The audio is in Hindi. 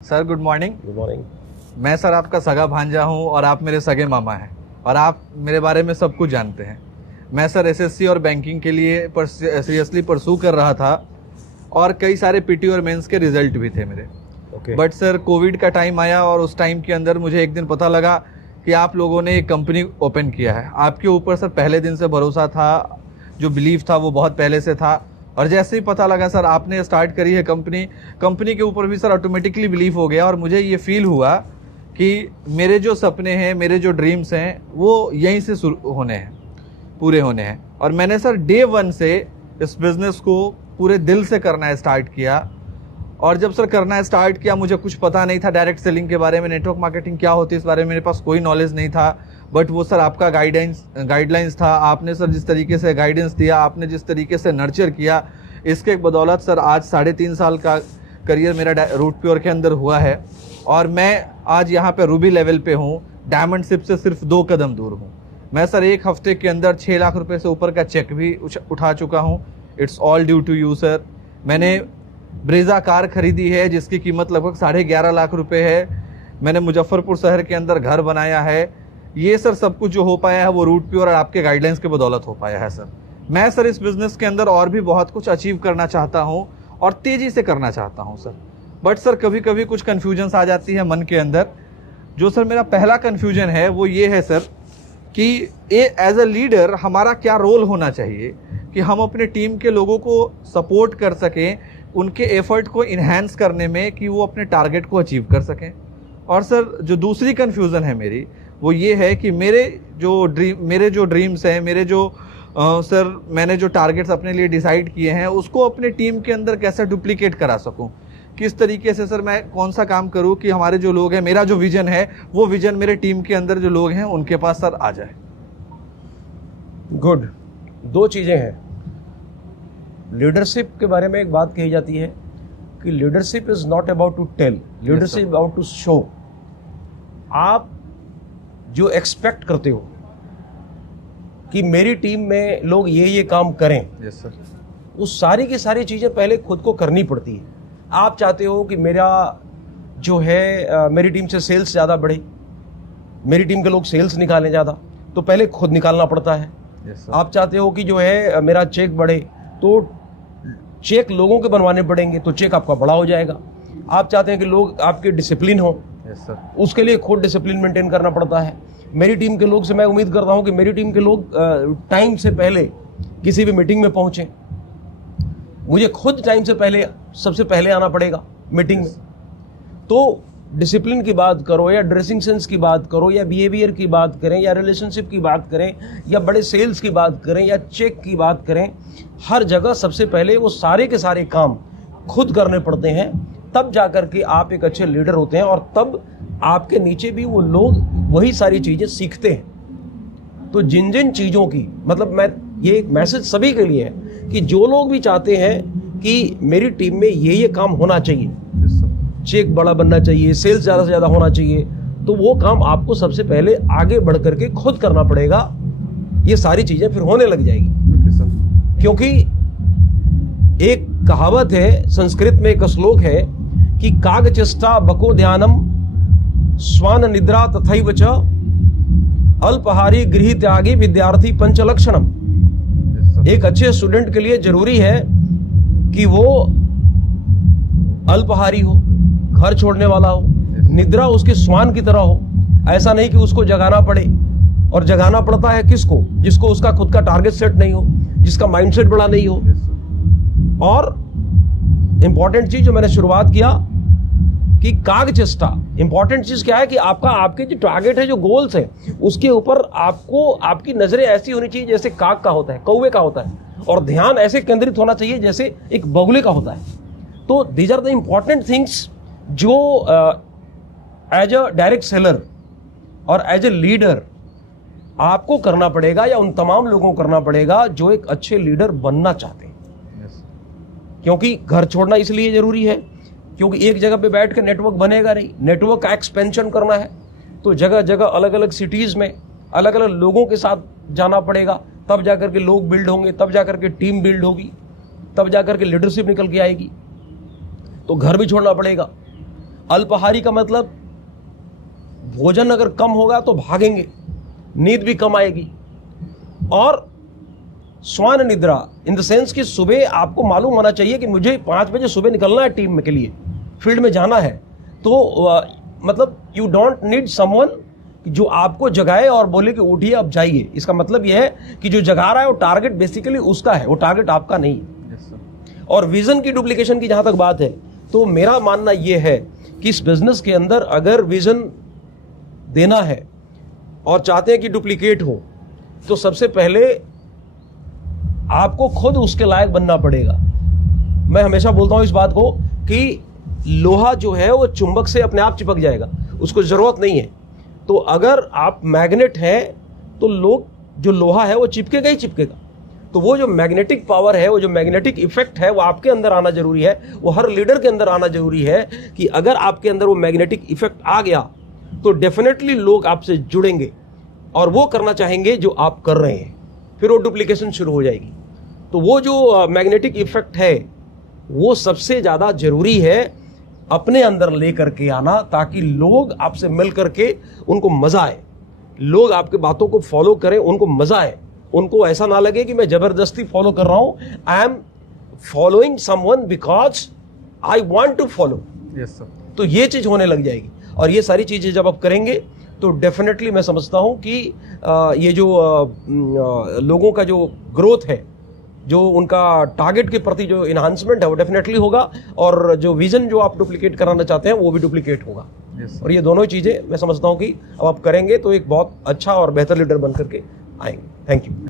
Sir good morning. Good morning. मैं सर आपका सगा भांजा हूं और आप मेरे सगे मामा हैं और आप मेरे बारे में सब कुछ जानते हैं। मैं सर एसएससी और बैंकिंग के लिए सीरियसली परसू कर रहा था और कई सारे पीटी और मेंस के रिजल्ट भी थे मेरे। बट सर कोविड का टाइम आया और उस टाइम के अंदर मुझे एक दिन पता लगा कि आप लोगों ने एक कंपनी ओपन किया है। आपके ऊपर सर पहले दिन से भरोसा था, जो बिलीव था वो बहुत पहले से था। और जैसे ही पता लगा सर आपने स्टार्ट करी है कंपनी के ऊपर भी सर ऑटोमेटिकली बिलीव हो गया और मुझे ये फील हुआ कि मेरे जो सपने हैं, मेरे जो ड्रीम्स हैं वो यहीं से पूरे होने हैं। और मैंने सर डे वन से इस बिज़नेस को पूरे दिल से करना स्टार्ट किया। और जब सर करना स्टार्ट किया मुझे कुछ पता नहीं था डायरेक्ट सेलिंग के बारे में, नेटवर्क मार्केटिंग क्या होती है इस बारे में मेरे पास कोई नॉलेज नहीं था। बट वो सर आपका गाइडलाइंस था। आपने सर जिस तरीके से गाइडेंस दिया, आपने जिस तरीके से नर्चर किया, इसके बदौलत सर आज 3.5 साल का करियर मेरा रूट प्योर के अंदर हुआ है। और मैं आज यहाँ पे रूबी लेवल पे हूँ, डायमंड शिप से सिर्फ 2 कदम दूर हूँ। मैं सर एक हफ्ते के अंदर 6 लाख रुपए से ऊपर का चेक भी उठा चुका हूँ। It's all due to you sir. मैंने ब्रेजा कार खरीदी है जिसकी कीमत लगभग 11.5 लाख रुपए है। मैंने मुजफ्फरपुर शहर के अंदर घर बनाया है। ये सर सब कुछ जो हो पाया है वो रूट प्योर और आपके गाइडलाइंस के बदौलत हो पाया है सर। मैं सर इस बिजनेस के अंदर और भी बहुत कुछ अचीव करना चाहता हूँ और तेजी से करना चाहता हूँ सर। बट सर कभी कभी कुछ कन्फ्यूजन्स आ जाती है मन के अंदर। जो सर मेरा पहला कन्फ्यूजन है वो ये है सर कि एज अ लीडर हमारा क्या रोल होना चाहिए कि हम अपने टीम के लोगों को सपोर्ट कर सकें, उनके एफर्ट को इन्हांस करने में कि वो अपने टारगेट को अचीव कर सकें। और सर जो दूसरी कन्फ्यूज़न है मेरी वो ये है कि मेरे जो ड्रीम्स हैं, सर मैंने जो टारगेट्स अपने लिए डिसाइड किए हैं उसको अपने टीम के अंदर कैसे डुप्लीकेट करा सकूं। किस तरीके से सर मैं कौन सा काम करूं कि हमारे जो लोग हैं, मेरा जो विजन है वो विजन मेरे टीम के अंदर जो लोग हैं उनके पास सर आ जाए। गुड। 2 चीज़ें हैं। लीडरशिप के बारे में एक बात कही जाती है कि leadership is not about to tell, leadership about to show. आप जो एक्सपेक्ट करते हो कि मेरी टीम में लोग ये काम करें, यस सर, उस सारी की सारी चीज़ें पहले खुद को करनी पड़ती है। आप चाहते हो कि मेरा जो है मेरी टीम से सेल्स ज़्यादा बढ़े, मेरी टीम के लोग सेल्स निकालें ज़्यादा, तो पहले खुद निकालना पड़ता है। आप चाहते हो कि जो है मेरा चेक बढ़े, तो चेक लोगों के बनवाने पड़ेंगे, तो चेक आपका बड़ा हो जाएगा। आप चाहते हैं कि लोग आपके डिसिप्लिन हो, उसके लिए खुद डिसिप्लिन मेंटेन करना पड़ता है। मेरी टीम के लोग से मैं उम्मीद करता हूं कि मेरी टीम के लोग टाइम से पहले किसी भी मीटिंग में पहुंचे। मुझे खुद टाइम से पहले सबसे पहले आना पड़ेगा मीटिंग में। तो डिसिप्लिन की बात करो या ड्रेसिंग सेंस की बात करो या बिहेवियर की बात करें या रिलेशनशिप की बात करें या बड़े सेल्स की बात करें या चेक की बात करें, हर जगह सबसे पहले वो सारे के सारे काम खुद करने पड़ते हैं। तब जाकर के आप एक अच्छे लीडर होते हैं और तब आपके नीचे भी वो लोग वही सारी चीज़ें सीखते हैं। तो जिन जिन चीज़ों की मतलब मैं ये एक मैसेज सभी के लिए है कि जो लोग भी चाहते हैं कि मेरी टीम में ये काम होना चाहिए, चेक बड़ा बनना चाहिए, सेल्स ज़्यादा से ज़्यादा होना चाहिए, तो वो काम आपको सबसे पहले आगे बढ़ करके खुद करना पड़ेगा। ये सारी चीज़ें फिर होने लग जाएगी। क्योंकि एक कहावत है, संस्कृत में एक श्लोक है कि कागचेष्टा बको ध्यानम स्वान निद्रा तथैव च अल्पहारी गृह त्यागी विद्यार्थी पंचलक्षणम। एक अच्छे स्टूडेंट के लिए जरूरी है कि वो अल्पहारी हो, घर छोड़ने वाला हो, निद्रा उसके स्वान की तरह हो। ऐसा नहीं कि उसको जगाना पड़े, और जगाना पड़ता है किसको? जिसको उसका खुद का टारगेट सेट नहीं हो, जिसका माइंडसेट बड़ा नहीं हो। और इंपॉर्टेंट चीज जो मैंने शुरुआत किया कि कागचेष्टा, इंपॉर्टेंट चीज क्या है कि आपके जो टारगेट है, जो गोल्स है, उसके ऊपर आपकी नजरें ऐसी होनी चाहिए जैसे काग का होता है, कौवे का होता है, और ध्यान ऐसे केंद्रित होना चाहिए जैसे एक बगुले का होता है। तो these are the important things जो एज अ डायरेक्ट सेलर और एज ए लीडर आपको करना पड़ेगा, या उन तमाम लोगों को करना पड़ेगा जो एक अच्छे लीडर बनना चाहते हैं। क्योंकि घर छोड़ना इसलिए जरूरी है क्योंकि एक जगह पे बैठ कर नेटवर्क बनेगा नहीं। नेटवर्क का एक्सपेंशन करना है तो जगह जगह अलग अलग सिटीज में अलग अलग लोगों के साथ जाना पड़ेगा, तब जाकर के लोग बिल्ड होंगे, तब जाकर के टीम बिल्ड होगी, तब जाकर के लीडरशिप निकल के आएगी। तो घर भी छोड़ना पड़ेगा। अल्पाहारी का मतलब भोजन अगर कम होगा तो भागेंगे, नींद भी कम आएगी। और स्वान निद्रा इन द सेंस कि सुबह आपको मालूम होना चाहिए कि मुझे 5 बजे सुबह निकलना है टीम में के लिए, फील्ड में जाना है। तो मतलब यू डोंट नीड समवन जो आपको जगाए और बोले कि उठिए अब जाइए। इसका मतलब यह है कि जो जगा रहा है वो टारगेट बेसिकली उसका है, वो टारगेट आपका नहीं है। और विजन की डुप्लीकेशन की जहां तक बात है, तो मेरा मानना यह है कि इस बिजनेस के अंदर अगर विजन देना है और चाहते हैं कि डुप्लीकेट हो, तो सबसे पहले आपको खुद उसके लायक बनना पड़ेगा। मैं हमेशा बोलता हूं इस बात को कि लोहा जो है वो चुंबक से अपने आप चिपक जाएगा, उसको जरूरत नहीं है। तो अगर आप मैग्नेट हैं तो लोग जो लोहा है वो चिपकेगा ही चिपकेगा। तो वो जो मैग्नेटिक पावर है, वो जो मैग्नेटिक इफेक्ट है, वो आपके अंदर आना जरूरी है, वो हर लीडर के अंदर आना जरूरी है कि अगर आपके अंदर वो मैग्नेटिक इफेक्ट आ गया तो डेफिनेटली लोग आपसे जुड़ेंगे और वो करना चाहेंगे जो आप कर रहे हैं, फिर वो डुप्लीकेशन शुरू हो जाएगी। तो वो जो मैग्नेटिक इफेक्ट है वो सबसे ज़्यादा जरूरी है अपने अंदर लेकर के आना, ताकि लोग आपसे मिल करके उनको मजा आए, लोग आपके बातों को फॉलो करें, उनको मजा आए, उनको ऐसा ना लगे कि मैं जबरदस्ती फॉलो कर रहा हूं, I am following someone because I want to follow. Yes sir. तो ये चीज होने लग जाएगी। और ये सारी चीजें जब आप करेंगे तो डेफिनेटली मैं समझता हूं कि ये जो लोगों का जो ग्रोथ है, जो उनका टारगेट के प्रति जो इन्हांसमेंट है वो डेफिनेटली होगा, और जो विजन जो आप डुप्लीकेट कराना चाहते हैं वो भी डुप्लीकेट होगा। Yes, और ये दोनों चीजें मैं समझता हूं कि अब आप करेंगे तो एक बहुत अच्छा और बेहतर लीडर बन करके आएंगे। Thank you.